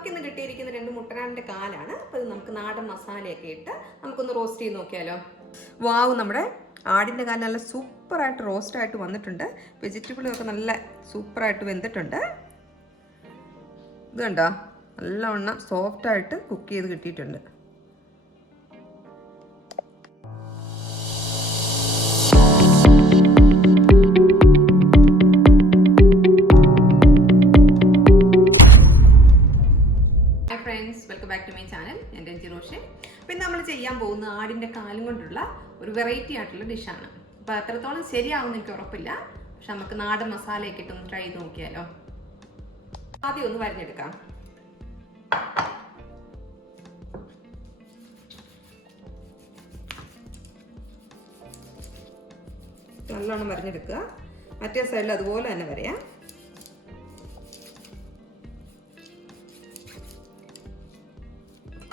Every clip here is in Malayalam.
നമുക്കിന്ന് കിട്ടിയിരിക്കുന്ന 2 മുട്ടനാടിൻ്റെ കാലാണ്. അപ്പോൾ ഇത് നമുക്ക് നാടൻ മസാലയൊക്കെ ഇട്ട് നമുക്കൊന്ന് റോസ്റ്റ് ചെയ്ത് നോക്കിയാലോ. വാവ്, നമ്മുടെ ആടിൻ്റെ കാല് നല്ല സൂപ്പറായിട്ട് റോസ്റ്റായിട്ട് വന്നിട്ടുണ്ട്. വെജിറ്റബിളൊക്കെ നല്ല സൂപ്പറായിട്ട് വെന്തിട്ടുണ്ട്. ഇത് കണ്ടോ, നല്ലവണ്ണം സോഫ്റ്റായിട്ട് കുക്ക് ചെയ്ത് കിട്ടിയിട്ടുണ്ട്. Welcome back to my channel. എൻ്റെ ജിറോഷെ. അപ്പം ഇന്ന് നമ്മൾ ചെയ്യാൻ പോകുന്ന ആടിൻ്റെ കാലും കൊണ്ടുള്ള ഒരു വെറൈറ്റി ആയിട്ടുള്ള ഡിഷാണ്. അപ്പോൾ എത്രത്തോളം ശരിയാവുമെന്ന് എനിക്ക് ഉറപ്പില്ല, പക്ഷെ നമുക്ക് നാടൻ മസാലയൊക്കെ ഇട്ടൊന്ന് ട്രൈ ചെയ്ത് നോക്കിയാലോ. ആദ്യം ഒന്ന് വരഞ്ഞെടുക്കാം. നല്ലോണം വരഞ്ഞെടുക്കുക. മറ്റേ സൈഡിൽ അതുപോലെ തന്നെ വരയാം.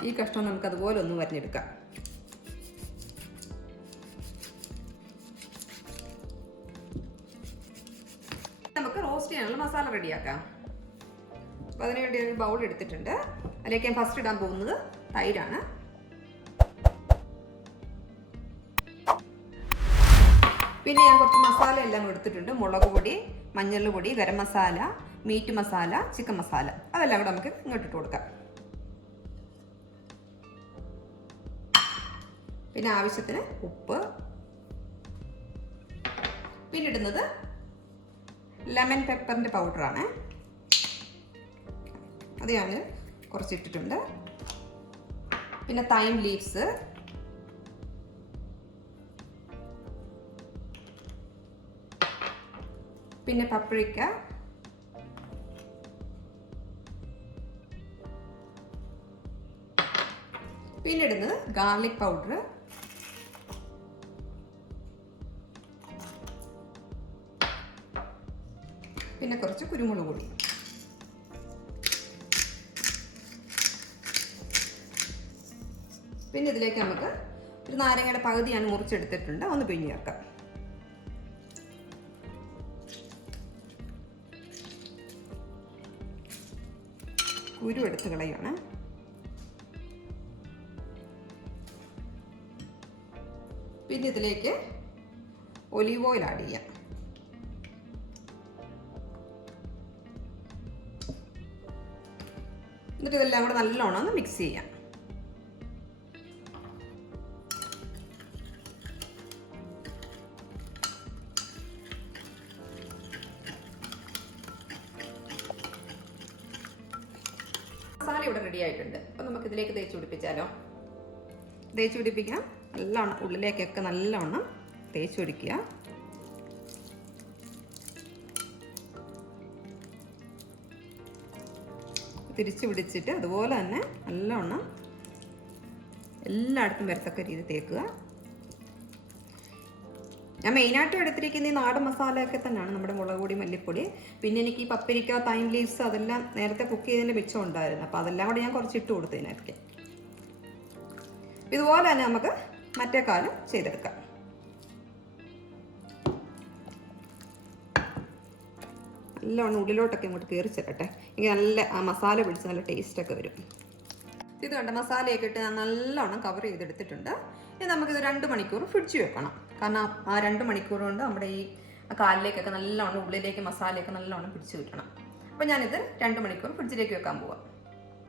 ഈ കഷ്ണം നമുക്ക് അതുപോലെ ഒന്ന് വരഞ്ഞെടുക്കാം. നമുക്ക് റോസ്റ്റ് ചെയ്യാനുള്ള മസാല റെഡിയാക്കാം. അപ്പോൾ അതിനുവേണ്ടി ഒരു ബൗൾ എടുത്തിട്ടുണ്ട്. അതിലേക്ക് ഞാൻ ഫസ്റ്റ് ഇടാൻ പോകുന്നത് തൈരാണ്. പിന്നെ ഞാൻ കുറച്ച് മസാല എല്ലാം എടുത്തിട്ടുണ്ട്. മുളക് പൊടി, മഞ്ഞൾ പൊടി, ഗരം മസാല, മീറ്റ് മസാല, ചിക്കൻ മസാല, അതെല്ലാം കൂടെ നമുക്ക് ഇങ്ങോട്ടിട്ട് കൊടുക്കാം. പിന്നെ ആവശ്യത്തിന് ഉപ്പ്. പിന്നെ ഇടുന്നത് ലെമൺ പെപ്പറിൻ്റെ പൗഡറാണ്. അത് ഞാൻ കുറച്ചിട്ടിട്ടുണ്ട്. പിന്നെ തൈം ലീവ്സ്, പിന്നെ പപ്രിക്ക, പിന്നെ ഇടുന്നത് ഗാർലിക് പൗഡർ, പിന്നെ കുറച്ച് കുരുമുളക് പൊടി. പിന്നെ ഇതിലേക്ക് നമുക്ക് ഒരു നാരങ്ങയുടെ പകുതി ഞാൻ മുറിച്ചെടുത്തിട്ടുണ്ട്, ഒന്ന് പിഴിഞ്ഞ് ചേർക്കാം. കുരു എടുത്ത് കളയാണ്. പിന്നെ ഇതിലേക്ക് ഒലീവ് ഓയിൽ ആഡ് ചെയ്യാം. എന്നിട്ട് ഇതെല്ലാം കൂടെ നല്ലോണം ഒന്ന് മിക്സ് ചെയ്യാം. മസാല ഇവിടെ റെഡി ആയിട്ടുണ്ട്. അപ്പം നമുക്ക് ഇതിലേക്ക് തേച്ച് പിടിപ്പിച്ചാലോ. തേച്ച് പിടിപ്പിക്കാം. നല്ലോണം ഉള്ളിലേക്കൊക്കെ നല്ലോണം തേച്ച് പിടിക്കുക. തിരിച്ച് പിടിച്ചിട്ട് അതുപോലെ തന്നെ നല്ലോണം എല്ലായിടത്തും വരത്തക്ക രീതി തേക്കുക. ഞാൻ മെയിനായിട്ടും എടുത്തിരിക്കുന്ന ഈ നാടൻ മസാലയൊക്കെ തന്നെയാണ്, നമ്മുടെ മുളക് പൊടി, മല്ലിപ്പൊടി. പിന്നെ എനിക്ക് ഈ പപ്പരിക്ക, തൈം ലീവ്സ് അതെല്ലാം നേരത്തെ കുക്ക് ചെയ്തതിൻ്റെ മിച്ചം ഉണ്ടായിരുന്നു. അപ്പോൾ അതെല്ലാം കൂടെ ഞാൻ കുറച്ച് ഇട്ട് കൊടുത്തതിനൊക്കെ. ഇതുപോലെ തന്നെ നമുക്ക് മറ്റേ കാലം ചെയ്തെടുക്കാം. നല്ലോണം ഉള്ളിലോട്ടൊക്കെ ഇങ്ങോട്ട് കയറി ചെല്ലട്ടെ. എനിക്ക് നല്ല ആ മസാല പിടിച്ച് നല്ല ടേസ്റ്റൊക്കെ വരും. ഇത് കണ്ട മസാലയൊക്കെ ഇട്ട് ഞാൻ നല്ലോണം കവർ ചെയ്തെടുത്തിട്ടുണ്ട്. ഇനി നമുക്കിത് 2 മണിക്കൂർ ഫ്രിഡ്ജ് വെക്കണം. കാരണം ആ 2 മണിക്കൂർ കൊണ്ട് നമ്മുടെ ഈ കാലിലേക്കൊക്കെ നല്ലോണം ഉള്ളിലേക്ക് മസാലയൊക്കെ നല്ലോണം പിടിച്ച് കിട്ടണം. അപ്പോൾ ഞാനിത് 2 മണിക്കൂർ ഫ്രിഡ്ജിലേക്ക് വെക്കാൻ പോവാം.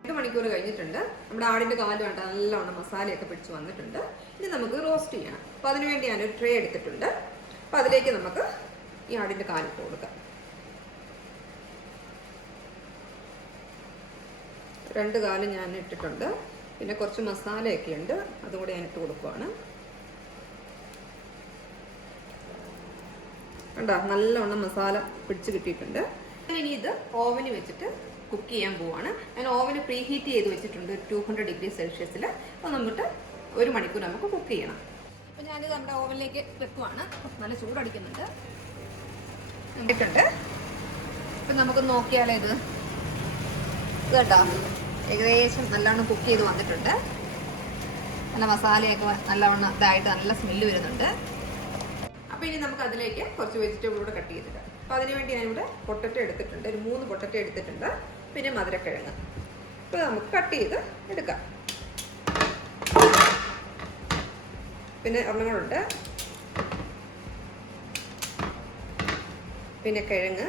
2 മണിക്കൂർ കഴിഞ്ഞിട്ടുണ്ട്. നമ്മുടെ ആടിൻ്റെ കാല് വേണ്ട നല്ലോണം മസാലയൊക്കെ പിടിച്ച് വന്നിട്ടുണ്ട്. ഇനി നമുക്ക് റോസ്റ്റ് ചെയ്യണം. അപ്പോൾ അതിനുവേണ്ടി ഞാനൊരു ട്രേ എടുത്തിട്ടുണ്ട്. അപ്പോൾ അതിലേക്ക് നമുക്ക് ഈ ആടിൻ്റെ കാലിട്ട് കൊടുക്കാം. 2 കാലും ഞാൻ ഇട്ടിട്ടുണ്ട്. പിന്നെ കുറച്ച് മസാലയൊക്കെ ഉണ്ട്, അതുകൂടെ ഞാൻ ഇട്ട് കൊടുക്കുവാണ്. കണ്ടോ, നല്ലവണ്ണം മസാല പിടിച്ച് കിട്ടിയിട്ടുണ്ട്. ഇനി ഇത് ഓവന് വെച്ചിട്ട് കുക്ക് ചെയ്യാൻ പോവാണ്. ഞാൻ ഓവന് പ്രീ ഹീറ്റ് ചെയ്ത് വെച്ചിട്ടുണ്ട് 200 ഡിഗ്രി സെൽഷ്യസിൽ. അപ്പോൾ നമുക്ക് 1 മണിക്കൂർ നമുക്ക് കുക്ക് ചെയ്യണം. അപ്പോൾ ഞാനിത് നമ്മുടെ ഓവനിലേക്ക് വെക്കുവാണ്. നല്ല ചൂടടിക്കുന്നുണ്ട്. ഇട്ടിട്ടുണ്ട്. ഇപ്പം നമുക്ക് നോക്കിയാലോ. ഇത് കേട്ടോ, ഏകദേശം നല്ലോണം കുക്ക് ചെയ്ത് വന്നിട്ടുണ്ട്. നല്ല മസാലയൊക്കെ നല്ലവണ്ണം ഇതായിട്ട് നല്ല സ്മെല്ല് വരുന്നുണ്ട്. അപ്പോൾ ഇനി നമുക്ക് അതിലേക്ക് കുറച്ച് വെജിറ്റബിൾ കൂടെ കട്ട് ചെയ്തിട്ട്. അപ്പോൾ അതിനുവേണ്ടി ഞാനിവിടെ പൊട്ടറ്റോ എടുത്തിട്ടുണ്ട്. ഒരു 3 പൊട്ടറ്റോ എടുത്തിട്ടുണ്ട്. പിന്നെ മധുരക്കിഴങ്ങ്. അപ്പോൾ വെജിറ്റബിൾ നമുക്ക് കട്ട് ചെയ്ത് എടുക്കാം. പിന്നെ ഒരെണ്ണങ്ങളുണ്ട്, പിന്നെ കിഴങ്ങ്,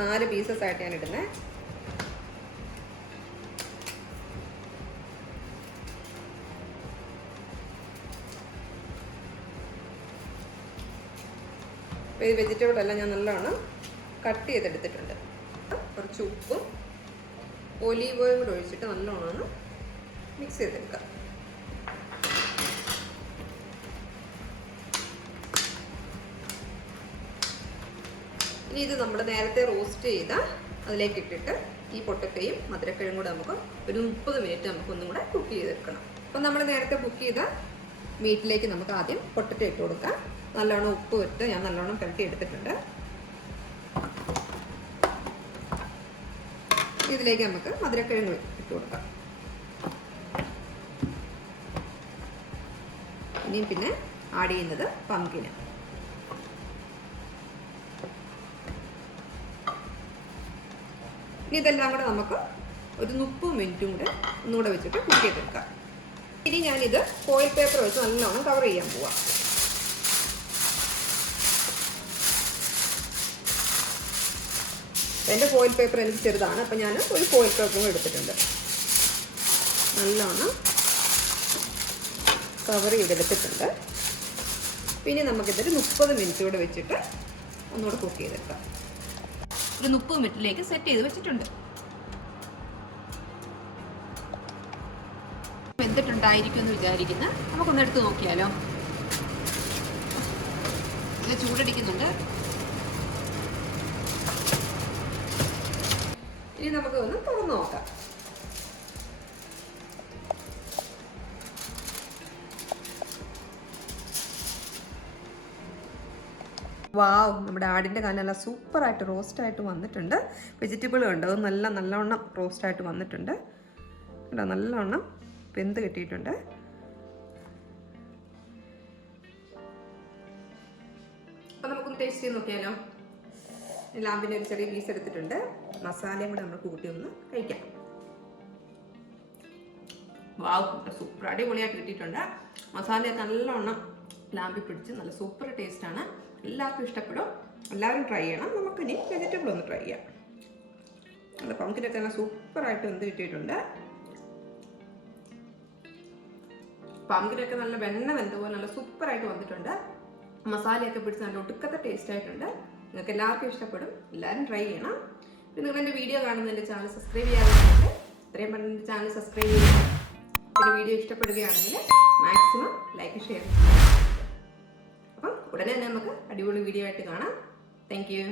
നാല് പീസസ് ആയിട്ട് ഞാൻ ഇടുന്നത്. ഈ വെജിറ്റബിൾ എല്ലാം ഞാൻ നല്ലോണം കട്ട് ചെയ്തെടുത്തിട്ടുണ്ട്. കുറച്ച് ഉപ്പും ഒലീവ് ഓയിലും കൂടെ ഒഴിച്ചിട്ട് നല്ലോണം മിക്സ് ചെയ്തെടുക്കാം. ഇനി ഇത് നമ്മൾ നേരത്തെ റോസ്റ്റ് ചെയ്ത അതിലേക്ക് ഇട്ടിട്ട് ഈ പൊട്ടക്കയും മധുരക്കിഴങ്ങും കൂടെ നമുക്ക് ഒരു 30 മിനിറ്റ് നമുക്ക് ഒന്നും കൂടെ കുക്ക് ചെയ്തെടുക്കണം. അപ്പം നമ്മൾ നേരത്തെ കുക്ക് ചെയ്ത മീറ്റിലേക്ക് നമുക്ക് ആദ്യം പൊട്ടറ്റോ ഇട്ട് കൊടുക്കാം. നല്ലോണം ഉപ്പ് ഇട്ട് ഞാൻ നല്ലോണം പുരട്ടി എടുത്തിട്ടുണ്ട്. ഇതിലേക്ക് നമുക്ക് മധുരക്കിഴങ്ങ് ഇട്ട് കൊടുക്കാം. ഇനിയും പിന്നെ ആഡ് ചെയ്യുന്നത് പംകിന്. ഇനി ഇതെല്ലാം കൂടെ നമുക്ക് ഒരു 30 മിനിറ്റും കൂടെ ഒന്നുകൂടെ വെച്ചിട്ട് കുക്ക് ചെയ്തെടുക്കാം. ഇനി ഞാനിത് ഫോയിൽ പേപ്പർ വെച്ച് നല്ലോണം കവർ ചെയ്യാൻ പോവാം. എൻ്റെ ഫോയിൽ പേപ്പർ എനിക്ക് ചെറുതാണ്, അപ്പം ഞാൻ ഒരു ഫോയിൽ പേപ്പറും എടുത്തിട്ടുണ്ട്. നല്ലോണം കവർ ചെയ്തെടുത്തിട്ടുണ്ട്. പിന്നെ നമുക്കിതൊരു 30 മിനിറ്റ് കൂടെ വെച്ചിട്ട് ഒന്നുകൂടെ കുക്ക് ചെയ്തെടുക്കാം. ഒരു 30 മിനിറ്റിലേക്ക് സെറ്റ് ചെയ്ത് വെച്ചിട്ടുണ്ട്. വെന്തിട്ടുണ്ടായിരിക്കും എന്ന് വിചാരിക്കുന്ന നമുക്കൊന്ന് എടുത്ത് നോക്കിയാലോ. ഇത് ചൂടടിക്കുന്നുണ്ട്. ഇനി നമുക്ക് ഒന്ന് തുറന്ന് നോക്കാം. വാവ്, നമ്മുടെ ആടിൻ്റെ കാല് നല്ല സൂപ്പറായിട്ട് റോസ്റ്റായിട്ട് വന്നിട്ടുണ്ട്. വെജിറ്റബിളും ഉണ്ട്, അത് നല്ലവണ്ണം റോസ്റ്റായിട്ട് വന്നിട്ടുണ്ട്. കേട്ടോ, നല്ലവണ്ണം വെന്ത് കിട്ടിയിട്ടുണ്ട്. അപ്പം നമുക്കൊന്ന് ടേസ്റ്റ് ചെയ്ത് നോക്കിയാലോ. ലാമ്പിൻ്റെ ഒരു ചെറിയ പീസ് എടുത്തിട്ടുണ്ട്. മസാലയും കൂടെ നമ്മൾ കൂട്ടി ഒന്ന് കഴിക്കാം. വാവ്, സൂപ്പർ അടിപൊളിയായിട്ട് കിട്ടിയിട്ടുണ്ട്. മസാലയൊക്കെ നല്ലവണ്ണം ലാമ്പി പിടിച്ച് നല്ല സൂപ്പർ ടേസ്റ്റാണ്. എല്ലാവർക്കും ഇഷ്ടപ്പെടും. എല്ലാവരും ട്രൈ ചെയ്യണം. നമുക്കിനി വെജിറ്റബിൾ ഒന്ന് ട്രൈ ചെയ്യാം. നല്ല പംകിനൊക്കെ നല്ല സൂപ്പറായിട്ട് വെന്ത് കിട്ടിയിട്ടുണ്ട്. പംകിനൊക്കെ നല്ല വെണ്ണ വെന്ത പോലെ നല്ല സൂപ്പറായിട്ട് വന്നിട്ടുണ്ട്. മസാലയൊക്കെ പിടിച്ച് നല്ല ഒടുക്കത്തെ ടേസ്റ്റ് ആയിട്ടുണ്ട്. നിങ്ങൾക്ക് എല്ലാവർക്കും ഇഷ്ടപ്പെടും. എല്ലാവരും ട്രൈ ചെയ്യണം. പിന്നെ നിങ്ങൾ എൻ്റെ വീഡിയോ കാണുന്ന എൻ്റെ ചാനൽ സബ്സ്ക്രൈബ് ചെയ്യാറുണ്ട്. ഇത്രയും പറഞ്ഞ എൻ്റെ ചാനൽ സബ്സ്ക്രൈബ് ചെയ്യുക. പിന്നെ വീഡിയോ ഇഷ്ടപ്പെടുകയാണെങ്കിൽ മാക്സിമം ലൈക്ക് ഷെയർ ചെയ്യുക. അപ്പം ഉടനെ തന്നെ നമുക്ക് അടിപൊളി വീഡിയോ ആയിട്ട് കാണാം. Thank you.